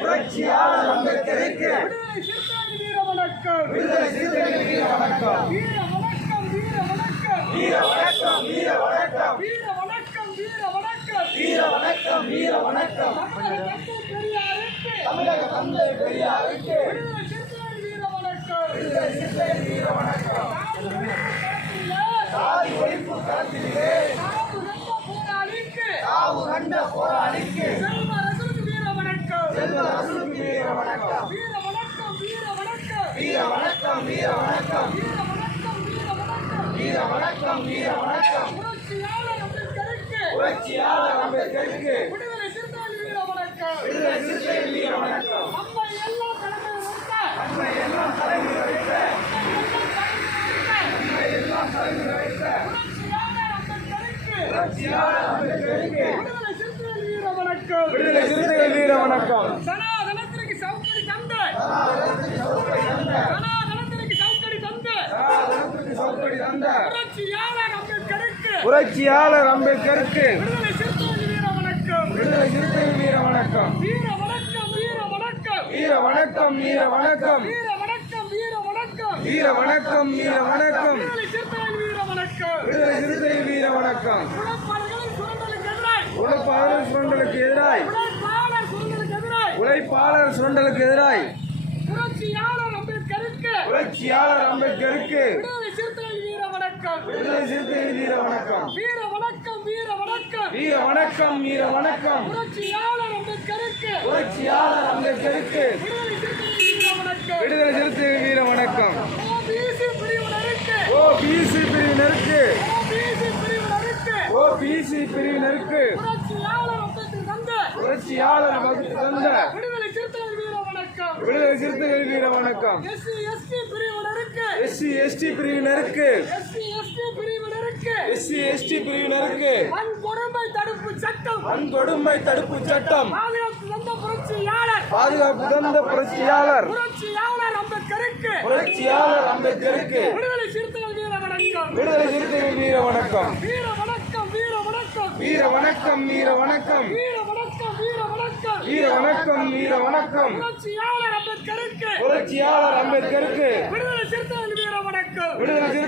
புரட்சியாளர் அம்பேத்கருக்கு விடுதலை சிறுத்தைகள் வீர வணக்கம். வீர வணக்கம் வீர வணக்கம் வீர வணக்கம் வீர வணக்கம் வீர வணக்கம் வீர வணக்கம் வீர வணக்கம் வீர வணக்கம் தமிழக தந்தை பெரியாருக்கு விடுதலை சிறுத்தைகள் வீர வணக்கம். விடுதலை சிறுத்தைகள் வீர வணக்கம். சாதி ஒழிப்பு களத்திலே சாவு கண்ட போராளிக்கு செல்வரசுக்கு வீர வணக்கம். செல்வரசுக்கு வீர வணக்கம். வீர வணக்கம் வீர வணக்கம் வீர வணக்கம் வீர வணக்கம் வீர வணக்கம் வீர வணக்கம் வீர வணக்கம் வீர வணக்கம். புரட்சியாளர் அம்பேத்கருக்கு விடுதலை சிறுத்தைகள் வீர வணக்கம். விடுதலை சிறுத்தைகள் வீர வணக்கம். நம்மை எல்லாம் தலைமை வைத்த புரட்சியாளர் அம்பேத்கருக்கு விடுதலை சிறுத்தைகள் வீர வணக்கம். விடுதலை சிறுத்தைகள் வீர வணக்கம். சனாதனத்திற்கு சவுக்கடி தந்த புரட்சியாளர் அம்பேத்கருக்கு விடுதலை சிறுத்தைகள் வீர வணக்கம். விடுதலை சிறுத்தைகள் வீர வணக்கம். வீர வணக்கம் வீர வணக்கம் வீர வணக்கம் வீர வணக்கம் வீர வணக்கம் வீர வணக்கம் வீர வணக்கம் வீர வணக்கம் விடுதலை சிறுத்தைகள் வீர வணக்கம். விடுதலை சிறுத்தைகள் வீர வணக்கம். உழைப்பாளர் சுரண்டலுக்கு எதிராய் உழைப்பாளர் சுரண்டலுக்கு எதிராய் புரட்சியாளர் அம்பேத்கருக்கு விடுதலை சிறுத்தைகள் வீர வணக்கம். விடுதலை சிறுத்தைகள் வீர வணக்கம். வீர வணக்கம் வீர வணக்கம் வீர வணக்கம் வீர வணக்கம் புரட்சியாளர் அம்பேத்கருக்கு விடுதலை சிறுத்தைகள் வீர வணக்கம். ஓபிசி பிரிவினருக்கு புரட்சியாளர் வகுத்து தந்த விடுதலை சிறுத்தைகள் வீர வணக்கம். விடுதலை சிறுத்தைகள் வீர வணக்கம். எஸ்சி எஸ்டி பிரிவினருக்கு வன்கொடுமை தடுப்பு சட்டம் பாதுகாப்பு தந்த புரட்சியாளர் அம்பேத்கருக்கு விடுதலை சிறுத்தைகள் வீர வணக்கம். விடுதலை சிறுத்தைகள் வீர வணக்கம். வீர வணக்கம் வீர வணக்கம் வீர வணக்கம் வீர வணக்கம் வீர வணக்கம் வீர வணக்கம் வீர வணக்கம் வீர வணக்கம் புரட்சியாளர் அம்பேத்கருக்கு விடுதலை சிறுத்தைகள் வீர வணக்கம். விடுதலை